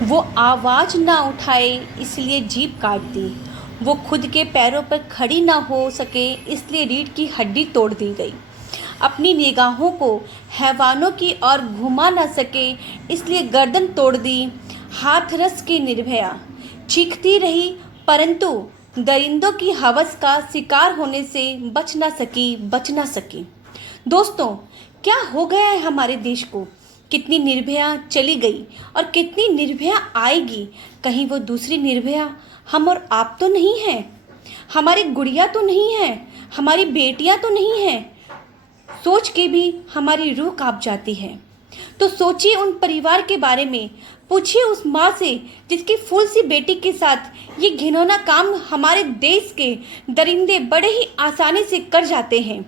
वो आवाज़ ना उठाए इसलिए जीभ काट दी। वो खुद के पैरों पर खड़ी ना हो सके इसलिए रीढ़ की हड्डी तोड़ दी गई। अपनी निगाहों को हैवानों की ओर घुमा ना सके इसलिए गर्दन तोड़ दी। हाथरस की निर्भया चीखती रही परंतु दरिंदों की हवस का शिकार होने से बच ना सकी। दोस्तों, क्या हो गया है हमारे देश को? कितनी निर्भया चली गई और कितनी निर्भया आएगी? कहीं वो दूसरी निर्भया हम और आप तो नहीं हैं? हमारी गुड़िया तो नहीं है? हमारी बेटियां तो नहीं हैं? सोच के भी हमारी रूह कांप जाती है। तो सोचिए उन परिवार के बारे में। पूछिए उस माँ से जिसकी फूल सी बेटी के साथ ये घिनौना काम हमारे देश के दरिंदे बड़े ही आसानी से कर जाते हैं।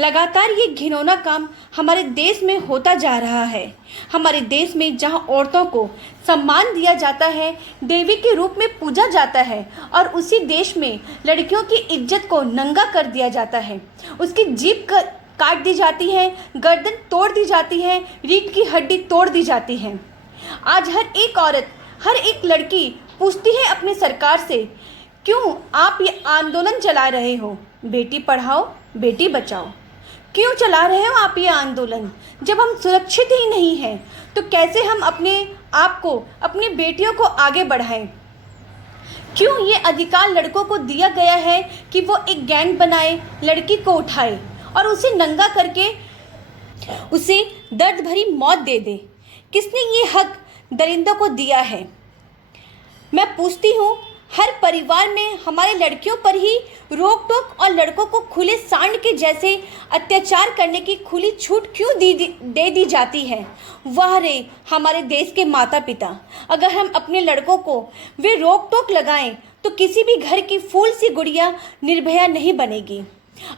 लगातार ये घिनौना काम हमारे देश में होता जा रहा है। हमारे देश में जहाँ औरतों को सम्मान दिया जाता है, देवी के रूप में पूजा जाता है, और उसी देश में लड़कियों की इज्जत को नंगा कर दिया जाता है। उसकी जीभ काट दी जाती है, गर्दन तोड़ दी जाती है, रीढ़ की हड्डी तोड़ दी जाती है। आज हर एक औरत, हर एक लड़की पूछती है अपने सरकार से, क्यों आप ये आंदोलन चला रहे हो? बेटी पढ़ाओ बेटी बचाओ। क्यों चला रहे हो आप ये आंदोलन? जब हम सुरक्षित ही नहीं हैं तो कैसे हम अपने आप को, अपनी बेटियों को आगे बढ़ाएं? क्यों ये अधिकार लड़कों को दिया गया है कि वो एक गैंग बनाए, लड़की को उठाए और उसे नंगा करके उसे दर्द भरी मौत दे दे? किसने ये हक दरिंदों को दिया है? मैं पूछती हूँ, हर परिवार में हमारी लड़कियों पर ही रोक टोक और लड़कों को खुले सांड के जैसे अत्याचार करने की खुली छूट क्यों दे दी जाती है? वाह रे हमारे देश के माता पिता, अगर हम अपने लड़कों को वे रोक टोक लगाएं तो किसी भी घर की फूल सी गुड़िया निर्भया नहीं बनेगी।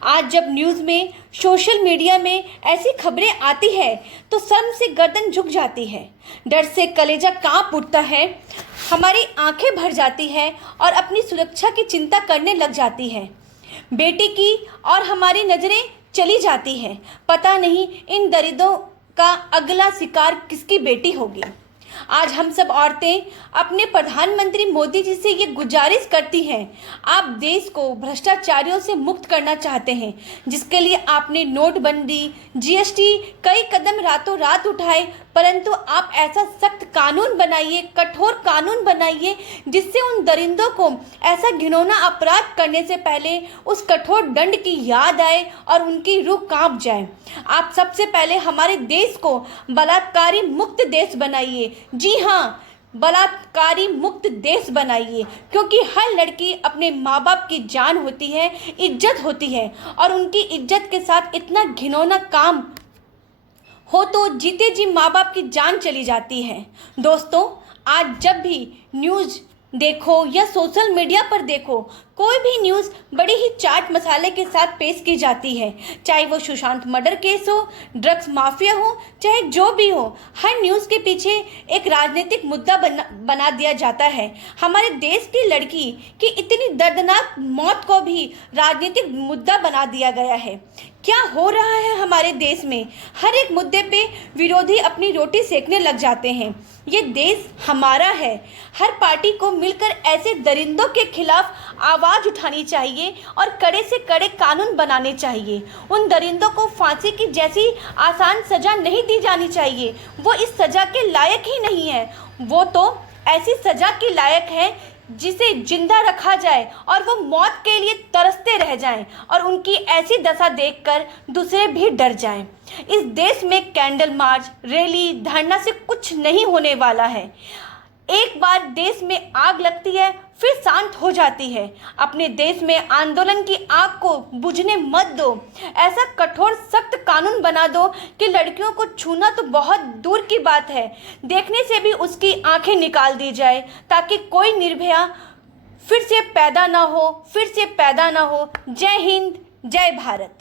आज जब न्यूज़ में, सोशल मीडिया में ऐसी खबरें आती है तो शर्म से गर्दन झुक जाती है, डर से कलेजा कांप उठता है, हमारी आंखें भर जाती है और अपनी सुरक्षा की चिंता करने लग जाती है। बेटी की और हमारी नज़रें चली जाती हैं। पता नहीं इन दरिद्रों का अगला शिकार किसकी बेटी होगी। आज हम सब औरतें अपने प्रधानमंत्री मोदी जी से ये गुजारिश करती हैं, आप देश को भ्रष्टाचारियों से मुक्त करना चाहते हैं, जिसके लिए आपने नोटबंदी, जीएसटी कई कदम रातों रात उठाए, परंतु आप ऐसा सख्त कानून बनाइए, कठोर कानून बनाइए जिससे उन दरिंदों को ऐसा घिनौना अपराध करने से पहले उस कठोर दंड की याद आए और उनकी रूह कांप जाए। आप सबसे पहले हमारे देश को बलात्कारी मुक्त देश बनाइए। जी हाँ, बलात्कारी मुक्त देश बनाइए, क्योंकि हर लड़की अपने माँ बाप की जान होती है, इज्जत होती है, और उनकी इज्जत के साथ इतना घिनौना काम हो तो जीते जी माँ बाप की जान चली जाती है। दोस्तों, आज जब भी न्यूज़ देखो या सोशल मीडिया पर देखो, कोई भी न्यूज़ बड़ी ही चाट मसाले के साथ पेश की जाती है, चाहे वो सुशांत मर्डर केस हो, ड्रग्स माफिया हो, चाहे जो भी हो, हर न्यूज़ के पीछे एक राजनीतिक मुद्दा बना दिया जाता है। हमारे देश की लड़की की इतनी दर्दनाक मौत को भी राजनीतिक मुद्दा बना दिया गया है। क्या हो रहा है हमारे देश में? हर एक मुद्दे पे विरोधी अपनी रोटी सेकने लग जाते हैं। ये देश हमारा है। हर पार्टी को मिलकर ऐसे दरिंदों के खिलाफ आवाज़ उठानी चाहिए और कड़े से कड़े कानून बनाने चाहिए। उन दरिंदों को फांसी की जैसी आसान सज़ा नहीं दी जानी चाहिए। वो इस सज़ा के लायक ही नहीं है। वो तो ऐसी सज़ा के लायक है जिसे जिंदा रखा जाए और वो मौत के लिए तरसते रह जाएं और उनकी ऐसी दशा देखकर दूसरे भी डर जाएं। इस देश में कैंडल मार्च, रैली, धरना से कुछ नहीं होने वाला है। एक बार देश में आग लगती है फिर शांत हो जाती है। अपने देश में आंदोलन की आग को बुझने मत दो। ऐसा कठोर सख्त कानून बना दो कि लड़कियों को छूना तो बहुत दूर की बात है, देखने से भी उसकी आंखें निकाल दी जाए, ताकि कोई निर्भया फिर से पैदा ना हो। जय हिंद, जय भारत।